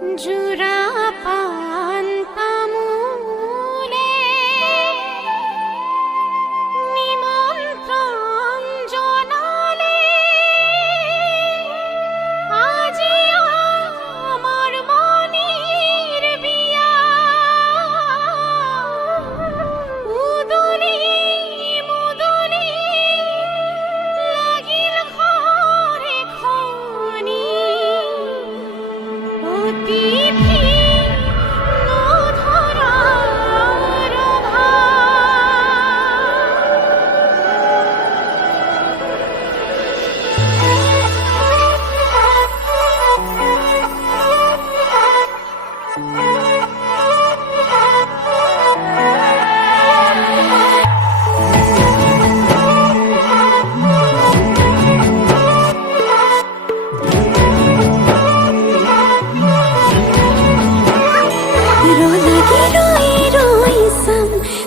জোড়াপান তামোলে নিমন্ত্রণ জনালে আজি আমার মনির বিয়া উদুনি মুদুনি লাগিল ঘরে খনি অতিথি নধরার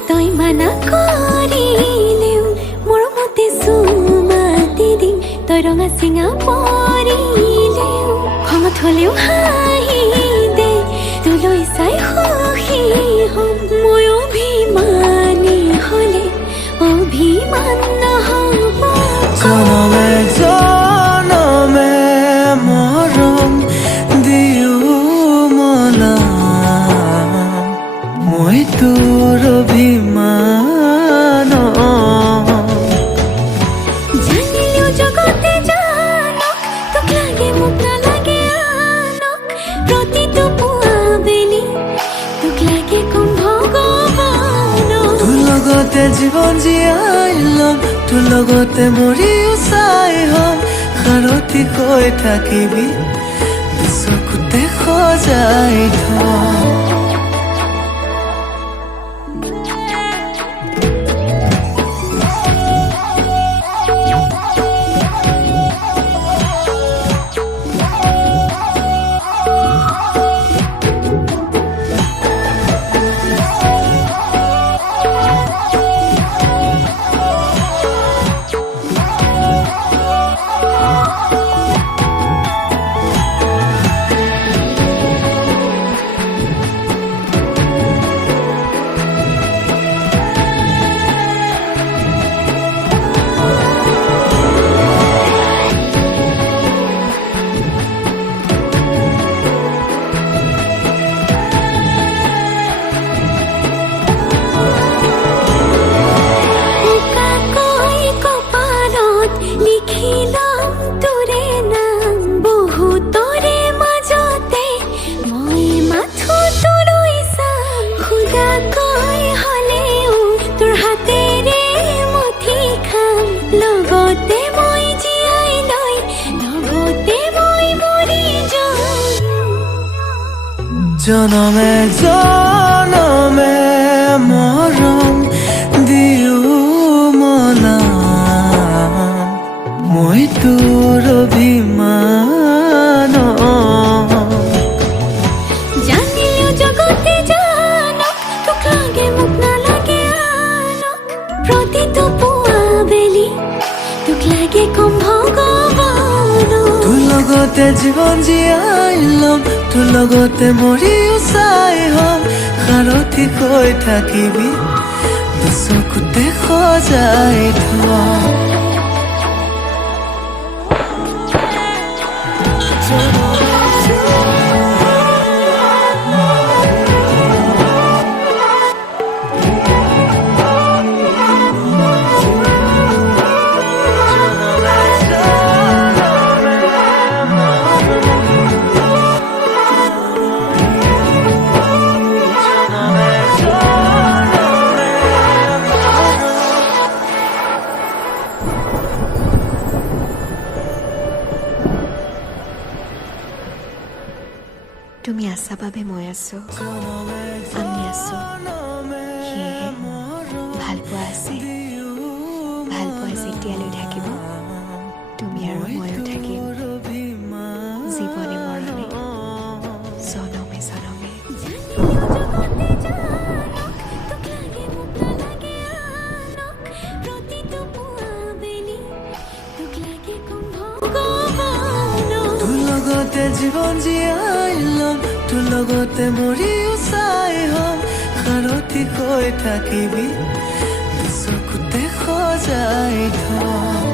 তই মানা কৰিলেও মোৰ মতে চুমাতি দিম তই ৰঙা চিঙা পৰিলেও খঙত হলেও হাঁহি দে তোলৈ চাই সুখী হ'ম মই অভিমানী হলে অভিমান নহ'ব জনমে জনমে মৰম দিও মনা মই তোৰ অভিমান জানিলেও জগতে জানক তোক লাগে মোক নালাগে আনক প্ৰতিটো পুৱা বেলি তোক লাগে কম ভগৱানক তোৰ লগতে জীৱন জীয়াই ল'ম তোৰ লগতে মৰিও চাই হ'ম সাৰথি কৈ থাকিবি চকুতে সজাই থম জনমে জনমে মৰম দিও মনা মই তোৰ অভিমান জানিলেও জগতে জানক তোক লাগে মোক নালাগে আনক প্ৰতিটো পুৱা বেলি তোক লাগে কম ভগৱানক তোৰ লগতে জীৱন জীয়াই ল'ম তোৰ লগতে মৰিও চাই হ'ম সাৰথি কৈ থাকিবি চকুতে সজাই থম তুমি আছা বাবে মই আছো আমি আছো সেয়েহে ভালপোৱা আছে ভালপোৱা যেতিয়ালৈ থাকিব তুমি আৰু ময়ো থাকিম জীৱনে মৰণে জনমে জনমে জীবন জীয়াই ল'ম লগতে মৰিও চাই হ'ম সাৰথি হৈ থাকিবি দুচকুতে সজাই থম